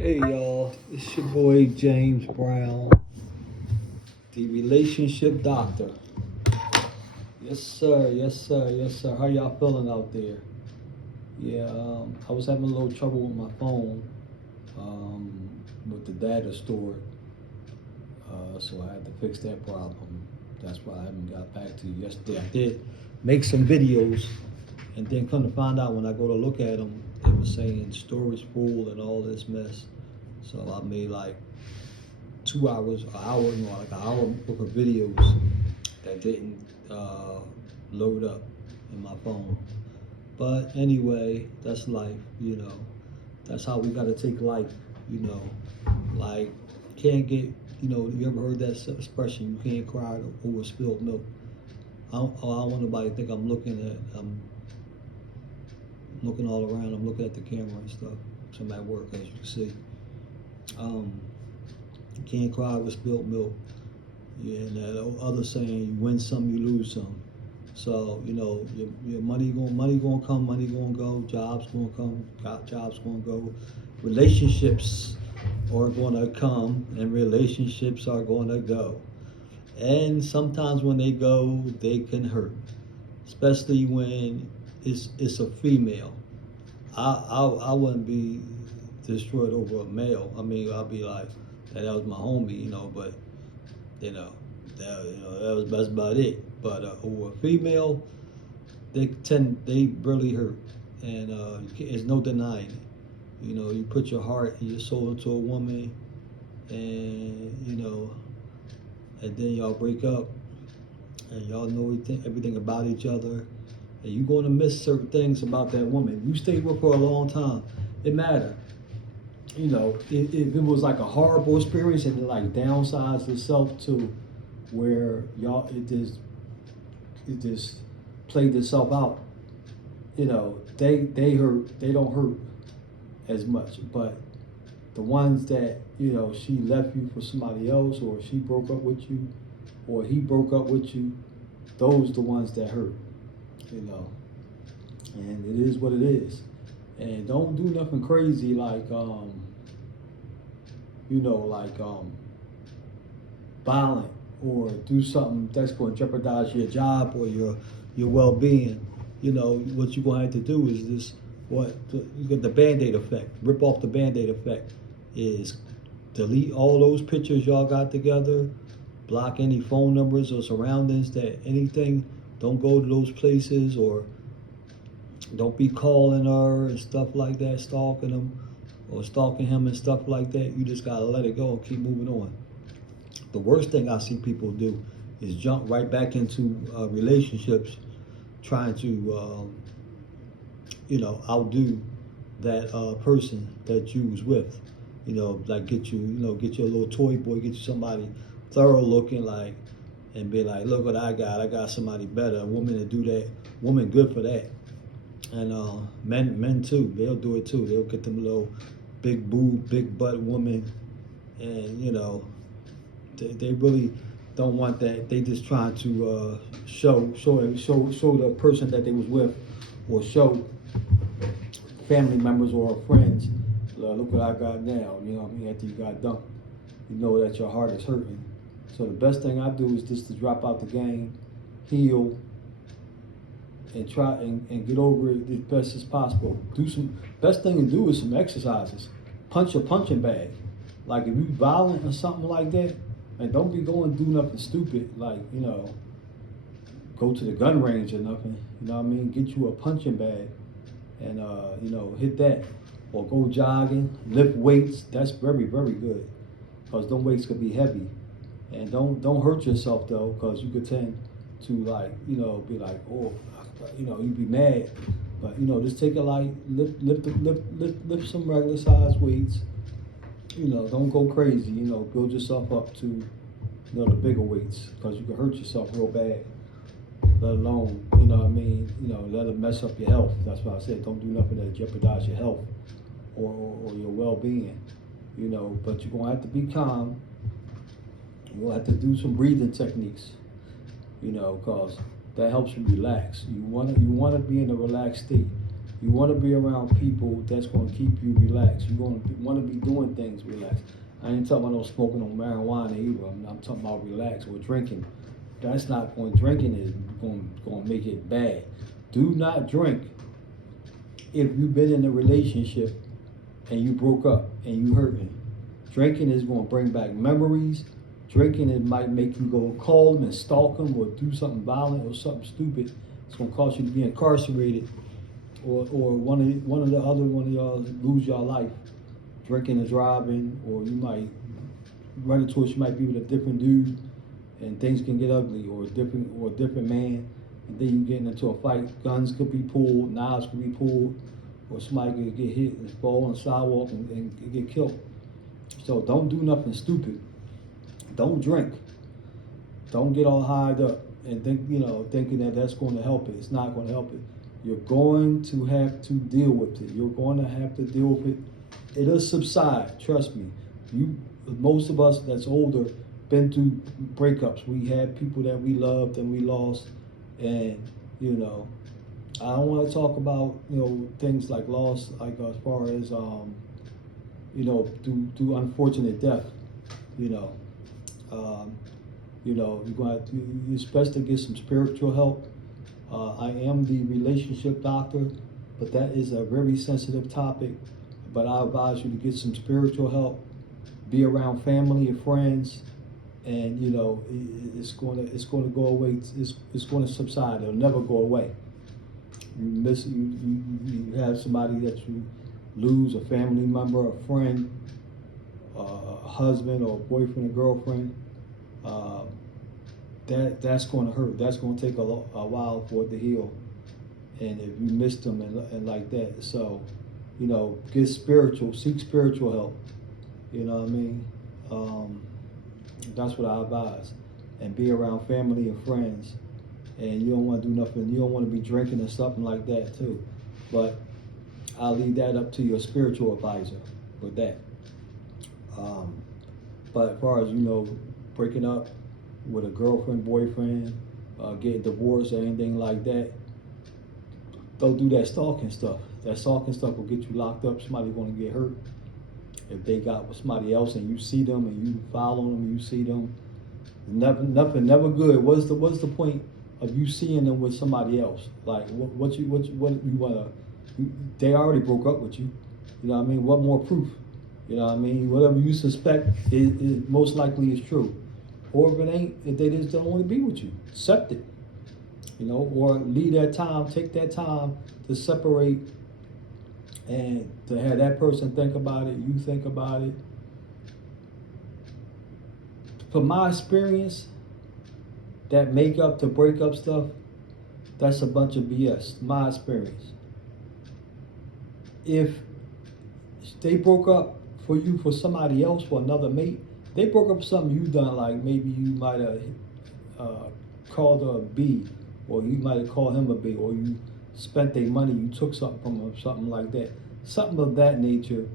Hey y'all, it's your boy James Brown, the relationship doctor. Yes sir, yes sir, yes sir. How y'all feeling out there? Yeah, I was having a little trouble with my phone, with the data stored, so I had to fix that problem. That's why I haven't got back to you yesterday. I did make some videos, and then come to find out when I go to look at them, it was saying storage full and all this mess. So I made like 2 hours, an hour, like an hour worth of videos that didn't load up in my phone. But anyway, that's life, you know. That's how we gotta take life, you know. Like, can't get, you ever heard that expression, you can't cry over spilled milk. I don't want nobody to think I'm looking all around, I'm looking at the camera and stuff. So I'm at work, as you can see. Um, you can't cry over spilled milk. Yeah, and that other saying, you win some, you lose some. So, your money gonna come, money gonna go, jobs gonna come, jobs gonna go, relationships are gonna come, and relationships are gonna go. And sometimes when they go, they can hurt, especially when it's a female. I wouldn't be destroyed over a male. I mean, I'll be like, that was my homie, but you know, that's about it. But over a female, they really hurt, and there's no denying it. You put your heart and your soul into a woman, and and then y'all break up, and y'all know everything about each other, and you're going to miss certain things about that woman. You stay with her for a long time, it matters. If it was like a horrible experience and it like downsides itself to where y'all it just played itself out. They don't hurt as much, but the ones that she left you for somebody else, or she broke up with you, or he broke up with you, those the ones that hurt. You know, and it is what it is. And don't do nothing crazy like violent, or do something that's going to jeopardize your job or your well-being. What you're going to have to do is this: you get the Band-Aid effect. Rip off the Band-Aid effect is delete all those pictures y'all got together, block any phone numbers or surroundings that anything. Don't go to those places, or don't be calling her and stuff like that, stalking them or stalking him and stuff like that. You just gotta let it go and keep moving on. The worst thing I see people do is jump right back into relationships, trying to, outdo that person that you was with. Like get you a little toy boy, get you somebody thorough looking, like, and be like, look what I got. I got somebody better. A woman to do that. Woman good for that. And men too. They'll do it too. They'll get them little big boob, big butt woman, and they really don't want that. They just trying to show the person that they was with, or show family members or friends. Look what I got now. You know what I mean? After you got dumped, you know that your heart is hurting. So the best thing I do is just to drop out the game, heal, and try and get over it as best as possible. Best thing to do is some exercises. Punch a punching bag. Like if you violent or something like that, and don't be going do nothing stupid like, go to the gun range or nothing. You know what I mean? Get you a punching bag and hit that. Or go jogging, lift weights. That's very, very good. Because them weights could be heavy. And don't hurt yourself though, because you could tend to be like, oh, you be mad. But just take it light, lift some regular size weights. Don't go crazy. Build yourself up to the bigger weights, because you can hurt yourself real bad. Let alone, let it mess up your health. That's why I said don't do nothing that jeopardize your health or your well-being. But you're gonna have to be calm. You'll have to do some breathing techniques. Because that helps you relax. You wanna be in a relaxed state. You want to be around people that's going to keep you relaxed. You're going to want to be doing things relaxed. I ain't talking about no smoking on marijuana either. I'm talking about relax or drinking. That's not going. Drinking is going to make it bad. Do not drink if you've been in a relationship and you broke up and you hurting. Drinking is going to bring back memories. Drinking, it might make you go call them and stalk them or do something violent or something stupid. It's going to cause you to be incarcerated, or one of y'all lose your life. Drinking and driving, or you might run into it. You might be with a different dude, and things can get ugly, or a different man, and then you get into a fight. Guns could be pulled, knives could be pulled, or somebody could get hit and fall on the sidewalk and get killed. So don't do nothing stupid. Don't drink. Don't get all hired up and thinking that that's going to help it. It's not going to help it. You're going to have to deal with it. You're going to have to deal with it. It'll subside. Trust me. Most of us that's older, been through breakups. We had people that we loved and we lost, and I don't want to talk about things like loss, like as far as through unfortunate death. You're going to have to, it's best to get some spiritual help. I am the relationship doctor, but that is a very sensitive topic. But I advise you to get some spiritual help, be around family and friends, and it's going to go away. It's going to subside. It'll never go away. You have somebody that you lose, a family member, a friend, a husband or a boyfriend or girlfriend. That's going to hurt. That's going to take a while for it to heal. And if you miss them and like that, so get spiritual, seek spiritual help. You know what I mean? That's what I advise. And be around family and friends. And you don't want to do nothing. You don't want to be drinking or something like that too. But I'll leave that up to your spiritual advisor with that. But as far as breaking up with a girlfriend, boyfriend, getting divorced or anything like that, don't do that stalking stuff. That stalking stuff will get you locked up. Somebody's going to get hurt. If they got with somebody else and you see them and you follow them and you see them, never good. What's the point of you seeing them with somebody else? Like what you wanna? They already broke up with you. You know what I mean? What more proof? You know what I mean? Whatever you suspect is most likely is true. Or if it ain't, if they just don't want to be with you, accept it. Or leave that time, take that time to separate and to have that person think about it, you think about it. From my experience, that makeup to breakup stuff, that's a bunch of BS. My experience. If they broke up for you for somebody else, for another mate, they broke up for something you done, like maybe you might have called her a B, or you might have called him a B, or you spent their money, you took something from them, something like that. Something of that nature.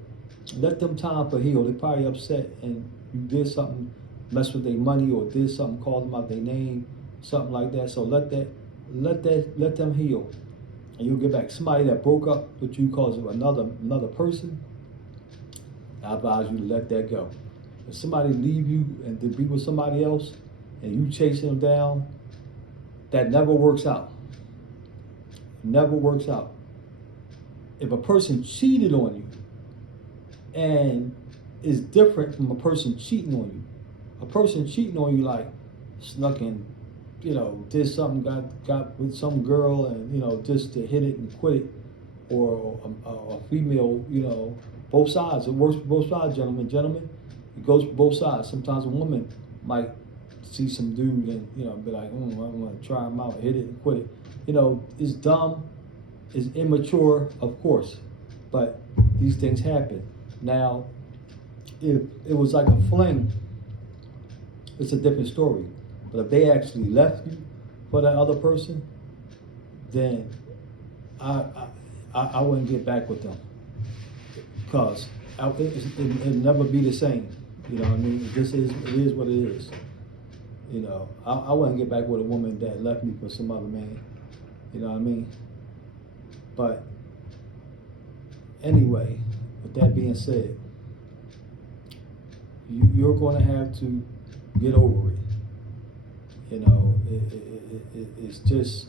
Let them time for heal. They're probably upset and you did something, messed with their money, or did something, called them out their name, something like that. So let them heal. And you'll get back. Somebody that broke up with you because of another person, I advise you to let that go. If somebody leave you and to be with somebody else and you chasing them down, that never works out. Never works out. If a person cheated on you and is different from a person cheating on you. A person cheating on you, like snuck in, did something, got with some girl and, just to hit it and quit it, or a female, both sides. It works for both sides, gentlemen. It goes for both sides. Sometimes a woman might see some dude and, be like, I want to try him out, hit it and quit it. It's dumb, it's immature, of course, but these things happen. Now, if it was like a fling, it's a different story. But if they actually left you for that other person, then I wouldn't get back with them, because it'll never be the same. You know what I mean? It is what it is. I wouldn't get back with a woman that left me for some other man. You know what I mean? But Anyway, with that being said, you're going to have to get over it. You know, it's just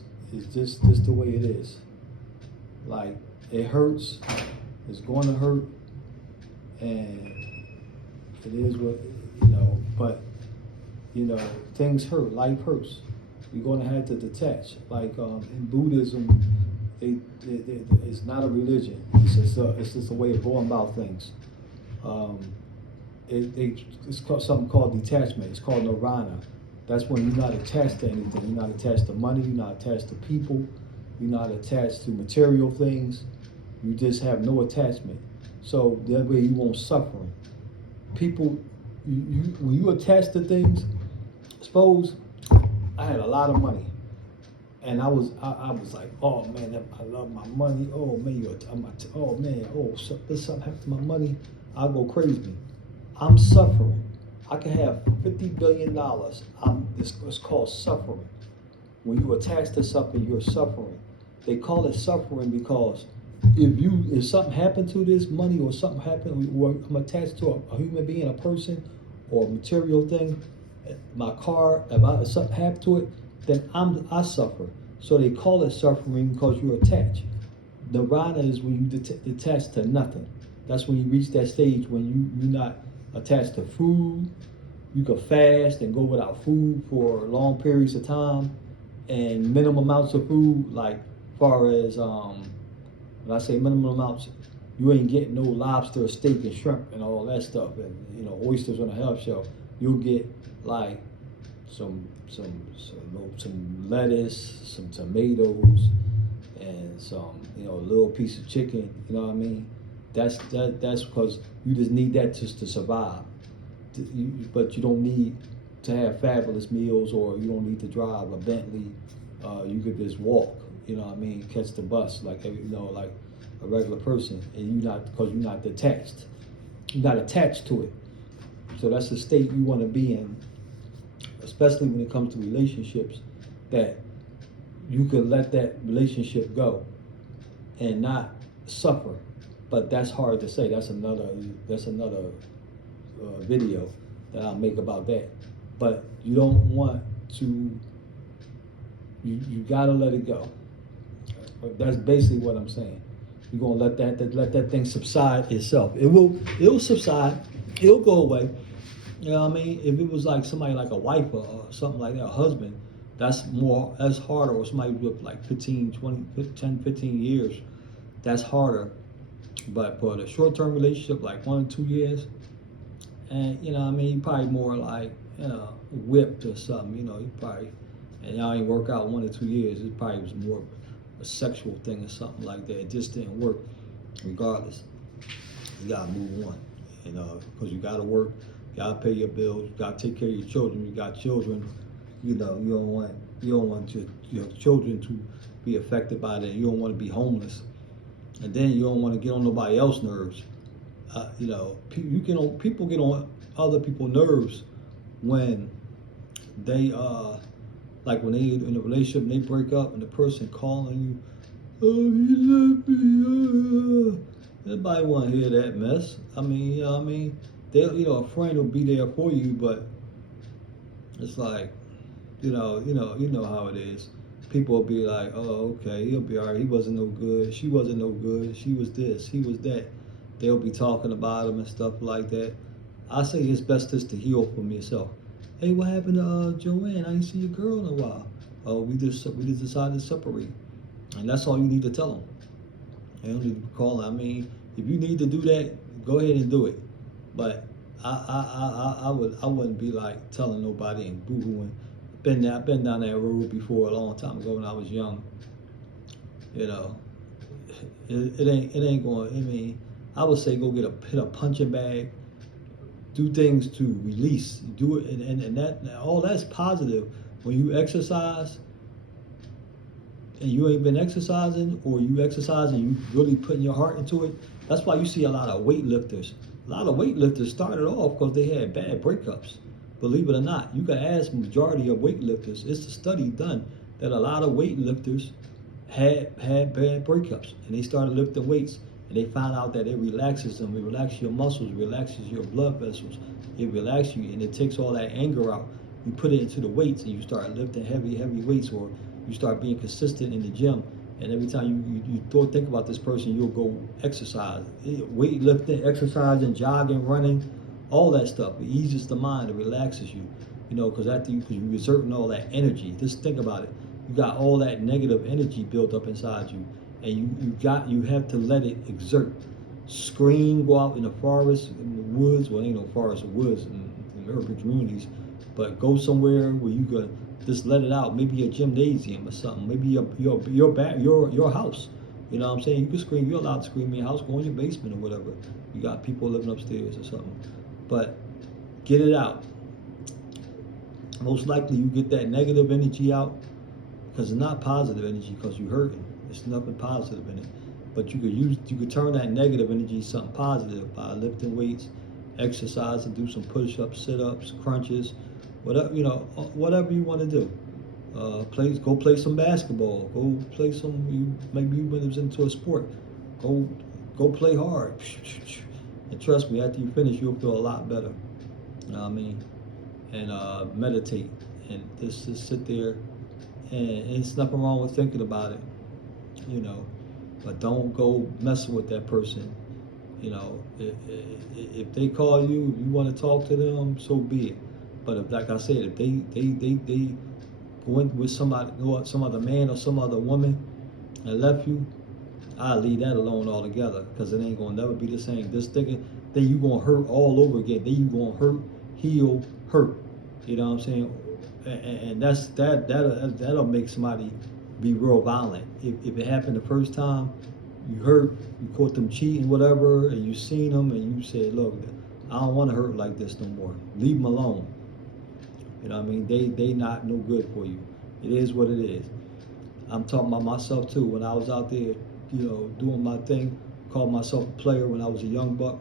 the way it is. Like, it hurts, it's going to hurt, and it is what, but, things hurt, life hurts. You're going to have to detach. Like, in Buddhism, it's not a religion. It's just a way of going about things. It's called something called detachment. It's called nirvana. That's when you're not attached to anything. You're not attached to money. You're not attached to people. You're not attached to material things. You just have no attachment. So that way you won't suffer. People, when you attach to things, suppose I had a lot of money, and I was like, oh man, I love my money. Oh man, something happened to my money, I'll go crazy. I'm suffering. I can have $50 billion. It's called suffering. When you attach to something, you're suffering. They call it suffering because if something happened to this money, or something happened, or I'm attached to a human being, a person, or a material thing, my car, if something happened to it, then I suffer. So they call it suffering because you're attached. Nirvana is when you detach to nothing. That's when you reach that stage when you're not attached to food. You can fast and go without food for long periods of time, and minimum amounts of food, like far as when I say minimum amounts, you ain't getting no lobster, steak, and shrimp and all that stuff, and oysters on a health show. You'll get like some lettuce, some tomatoes, and some a little piece of chicken. You know what I mean? That's because you just need that just to survive. But you don't need to have fabulous meals, or you don't need to drive a Bentley. You could just walk. You know what I mean? Catch the bus like like a regular person, and because you're not detached. You're not attached to it. So that's the state you want to be in, especially when it comes to relationships, that you can let that relationship go and not suffer. But that's hard to say. That's another video that I'll make about that. But you don't want to. You gotta let it go. That's basically what I'm saying. You're gonna let that thing subside itself. It'll subside. It'll go away. You know what I mean? If it was like somebody like a wife or something like that, a husband, that's harder. Or somebody with like 15 years, that's harder. But for the short-term relationship, like 1 or 2 years, and you probably more like whipped or something. You probably, and y'all ain't work out 1 or 2 years. It probably was more a sexual thing or something like that. It just didn't work. Regardless, you gotta move on. Because you gotta work, you gotta pay your bills, you gotta take care of your children. You got children. You don't want your children to be affected by that. You don't want to be homeless. And then you don't want to get on nobody else's nerves. People get on other people's nerves when they like when they in a relationship and they break up and the person calling you, oh, he left me. Nobody want to hear that mess. A friend will be there for you, but it's like, you know how it is. People will be like, oh, okay, he'll be all right. He wasn't no good. She wasn't no good. She was this. He was that. They'll be talking about him and stuff like that. I say it's best just to heal from yourself. Hey, what happened to Joanne? I didn't see your girl in a while. Oh, we just decided to separate. And that's all you need to tell them. You don't need to call them. If you need to do that, go ahead and do it. But I wouldn't be like telling nobody and boo-hooing. I've been down that road before a long time ago when I was young. It ain't going. I would say go hit a punching bag. Do things to release. Do it, and that all that's positive. When you exercise, and you ain't been exercising, or you exercise and you really putting your heart into it. That's why you see a lot of weightlifters. A lot of weightlifters started off because they had bad breakups. Believe it or not, you can ask the majority of weightlifters. It's a study done that a lot of weightlifters had bad breakups, and they started lifting weights, and they find out that it relaxes them, it relaxes your muscles, relaxes your blood vessels, it relaxes you, and it takes all that anger out. You put it into the weights, and you start lifting heavy weights, or you start being consistent in the gym. And every time you think about this person, you'll go exercise, weightlifting, exercising, jogging, running, all that stuff. It eases the mind, it relaxes you, because because you're exerting all that energy. Just think about it. You got all that negative energy built up inside you, and you have to let it exert. Scream, go out in the forest, in the woods. Well, ain't no forest or woods in urban communities, but go somewhere where you could just let it out. Maybe a gymnasium or something. Maybe your house. You know what I'm saying? You can scream. You're allowed to scream in your house. Go in your basement or whatever. You got people living upstairs or something. But get it out. Most likely you get that negative energy out, because it's not positive energy, because you're hurting. There's nothing positive in it. But you could turn that negative energy into something positive by lifting weights, exercising, do some push-ups, sit-ups, crunches, whatever whatever you want to do. Go play some basketball. Go play some. Maybe you was into a sport. Go play hard. And trust me, after you finish, you'll feel a lot better. You know what I mean? And meditate, and just sit there, and it's nothing wrong with thinking about it, but don't go messing with that person. If they call you, if you want to talk to them, so be it. But if, like I said, if they go in with somebody, some other man or some other woman, and left you, I'll leave that alone altogether, because it ain't gonna never be the same. Just thinking that you gonna hurt all over again. Then you gonna hurt, heal, hurt. You know what I'm saying? And that'll make somebody be real violent. If it happened the first time, you hurt, you caught them cheating, whatever, and you seen them, and you said, look, I don't want to hurt like this no more. Leave them alone. You know what I mean? They not no good for you. It is what it is. I'm talking about myself too. When I was out there, doing my thing, called myself a player when I was a young buck.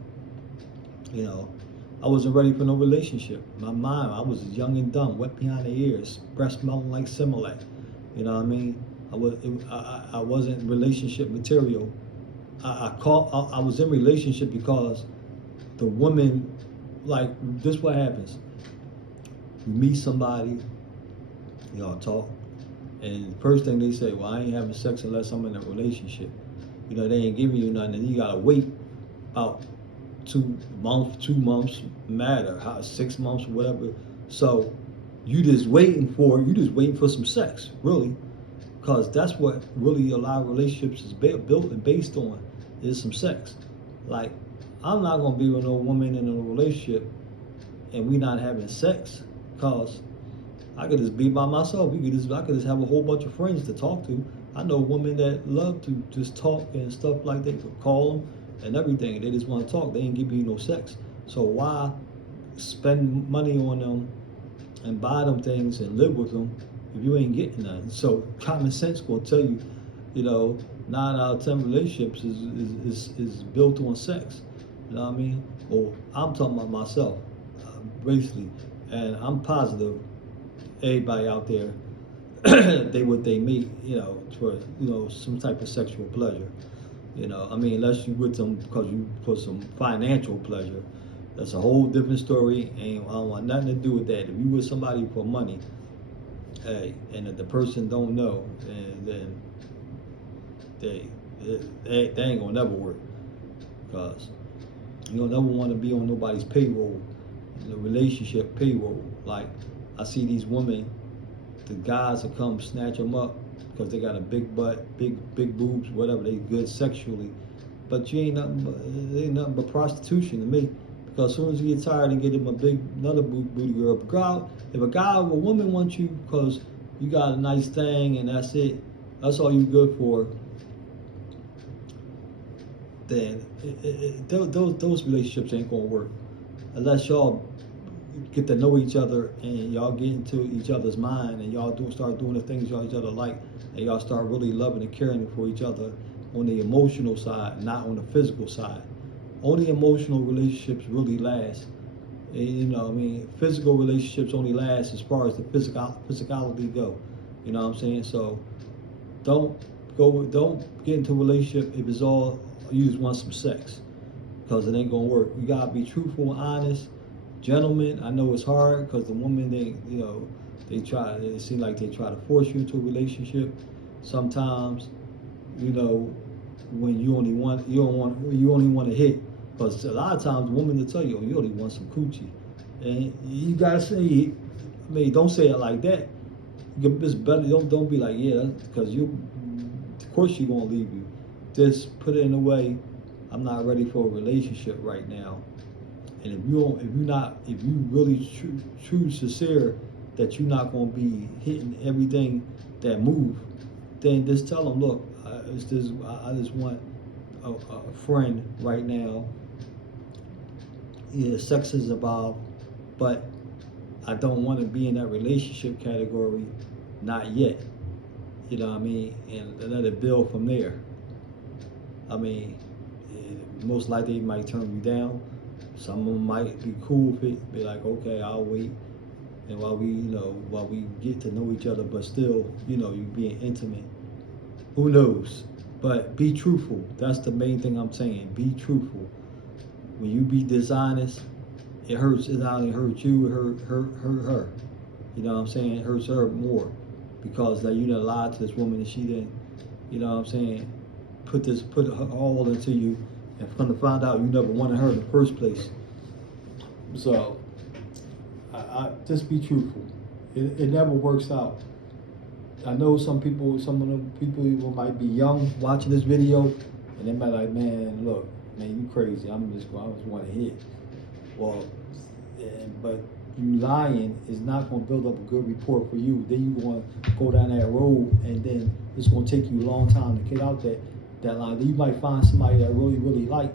I wasn't ready for no relationship. My mind, I was young and dumb, wet behind the ears, breast smelling like Similac. You know what I mean? I wasn't relationship material. I was in relationship because the woman, like, this what happens. You meet somebody, y'all talk, and the first thing they say, well, I ain't having sex unless I'm in a relationship. They ain't giving you nothing, and you gotta wait about 2 months, matter how 6 months, whatever. So you just waiting for some sex, really, because that's what really a lot of relationships is built and based on, is some sex. Like, I'm not gonna be with no woman in a relationship and we not having sex, because I could just be by myself. I could just have a whole bunch of friends to talk to. I know women that love to just talk and stuff like that. You could call them and everything. They just want to talk. They ain't giving you no sex. So why spend money on them and buy them things and live with them if you ain't getting nothing? So common sense gonna tell you, 9 out of 10 relationships is built on sex. You know what I mean? Well, I'm talking about myself, basically, and I'm positive everybody out there they meet, for some type of sexual pleasure. Unless you with them because you for some financial pleasure, that's a whole different story, and I don't want nothing to do with that. If you with somebody for money, hey, and if the person don't know, and then they ain't gonna never work, because you don't never want to be on nobody's payroll, relationship payroll. Like, I see these women, the guys will come snatch them up because they got a big butt, big boobs, whatever. They good sexually, but they ain't nothing but prostitution to me. Because as soon as you get tired and get him another booty girl, if a guy or a woman wants you because you got a nice thing and that's it, that's all you good for, then those relationships ain't gonna work unless y'all get to know each other and y'all get into each other's mind and y'all start doing the things y'all each other like, and y'all start really loving and caring for each other on the emotional side, not on the physical side. Only emotional relationships really last. And, physical relationships only last as far as the physicality go. You know what I'm saying? So don't get into a relationship if it's all you just want some sex, because it ain't gonna work. You gotta be truthful and honest. Gentlemen, I know it's hard because the woman, it seem like they try to force you into a relationship. Sometimes, when you only want to hit, because a lot of times the woman will tell you, oh, you only want some coochie, and you gotta say, don't say it like that. It's better. Don't be like, yeah, because of course she gonna leave you. Just put it in a way, I'm not ready for a relationship right now. And if you really true sincere that you're not gonna be hitting everything that move, then just tell them, look, I just want a friend right now. Yeah, sex is involved, but I don't want to be in that relationship category, not yet. You know what I mean? And let it build from there. I mean, most likely he might turn you down. Some of them might be cool with it, be like, okay, I'll wait. And while we get to know each other, but still, you being intimate. Who knows? But be truthful. That's the main thing I'm saying. Be truthful. When you be dishonest, it hurts. It not only hurts you, it hurt her. You know what I'm saying? It hurts her more because you done lied to this woman and she didn't. You know what I'm saying? Put her all into you, and come to find out you never wanted her in the first place. So, I just be truthful. It never works out. I know some of the people might be young watching this video, and they might like, man, look, man, you crazy. I just want to hit. Well, but you lying is not going to build up a good report for you. Then you're going to go down that road, and then it's going to take you a long time to get out that line. Then you might find somebody that really, really like,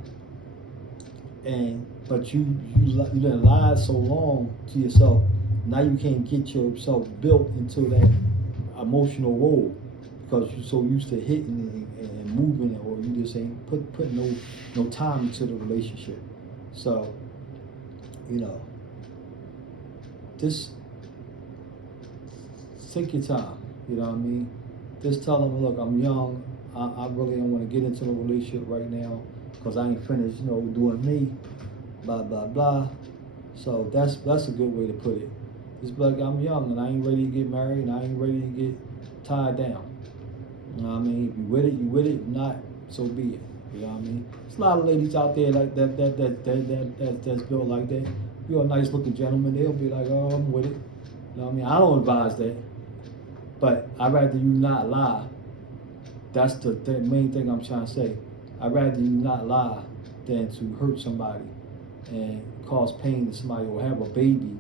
but you done lied so long to yourself. Now you can't get yourself built into that emotional role because you're so used to hitting and moving, or you just ain't put no time into the relationship. So, just take your time. You know what I mean? Just tell them, look, I'm young. I really don't want to get into a relationship right now because I ain't finished, doing me. Blah blah blah. So that's a good way to put it. It's like, I'm young and I ain't ready to get married and I ain't ready to get tied down. You know what I mean? If you with it, you with it. If not, so be it. You know what I mean? There's a lot of ladies out there like that's built like that. You're a nice looking gentleman, they'll be like, oh, I'm with it. You know what I mean? I don't advise that. But I'd rather you not lie. That's the main thing I'm trying to say. I'd rather you not lie than to hurt somebody and cause pain to somebody or have a baby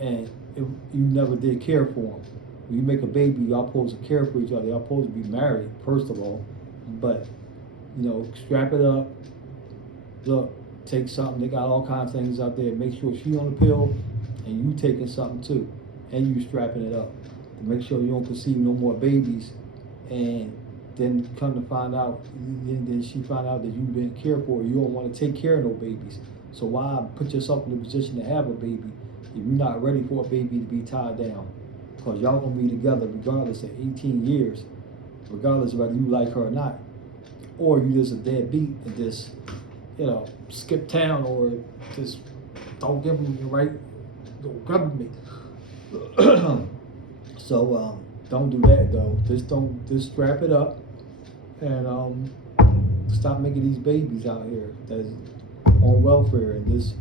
and if you never did care for them. When you make a baby, y'all supposed to care for each other. Y'all supposed to be married, first of all. But, strap it up. Look, take something. They got all kinds of things out there. Make sure she on the pill and you taking something too. And you strapping it up. To make sure you don't conceive no more babies. And then come to find out, then she find out that you didn't care for her. You don't want to take care of no babies. So why put yourself in a position to have a baby if you're not ready for a baby to be tied down? Because y'all gonna be together regardless of 18 years, regardless of whether you like her or not. Or you just a deadbeat and just, skip town or just don't give them the right government. So don't do that though. Just strap it up and stop making these babies out here that's on welfare and just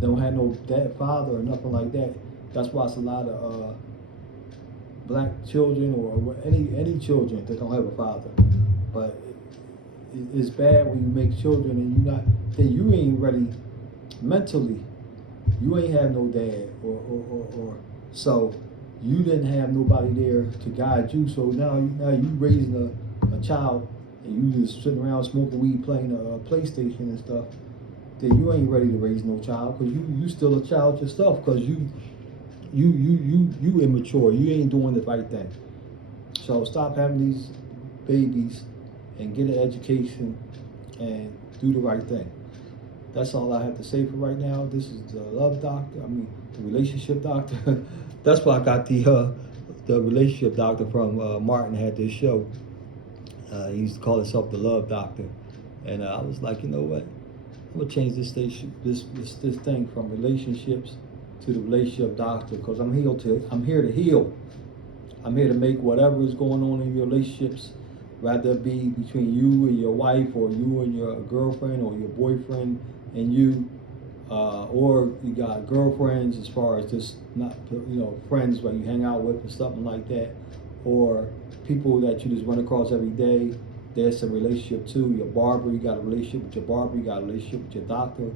don't have no dad, father or nothing like that. That's why it's a lot of black children or any children that don't have a father. But it's bad when you make children and you ain't ready mentally. You ain't have no dad or so you didn't have nobody there to guide you. So now you raising a child and you just sitting around smoking weed, playing a PlayStation and stuff. Then you ain't ready to raise no child because you still a child yourself because you immature. You ain't doing the right thing. So stop having these babies and get an education and do the right thing. That's all I have to say for right now. This is the love doctor. The relationship doctor. That's why I got the relationship doctor from Martin had this show. He used to call himself the love doctor. And I was like, you know what? I'm gonna change this station, this thing from relationships to the relationship doctor, because I'm here to heal. I'm here to make whatever is going on in your relationships, rather it be between you and your wife, or you and your girlfriend, or your boyfriend and you, or you got girlfriends as far as just not, friends that you hang out with or something like that, or people that you just run across every day. There's a relationship too. Your barber, you got a relationship with your barber, you got a relationship with your doctor,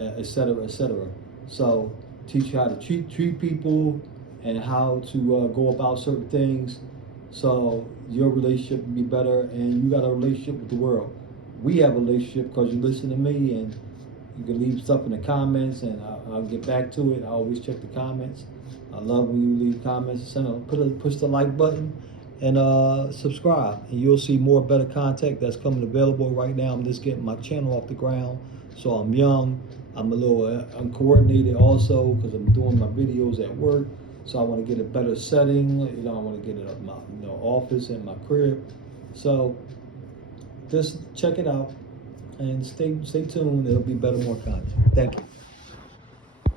etc., etc. So teach you how to treat people and how to go about certain things, so your relationship will be better, and you got a relationship with the world. We have a relationship because you listen to me, and you can leave stuff in the comments, and I'll get back to it. I always check the comments. I love when you leave comments. Push the like button and subscribe, and you'll see more better content that's coming available. Right now, I'm just getting my channel off the ground, so I'm young. I'm a little uncoordinated also because I'm doing my videos at work. So I want to get a better setting. I want to get it up my office and my crib. So just check it out and stay tuned. There'll be more content. Thank you.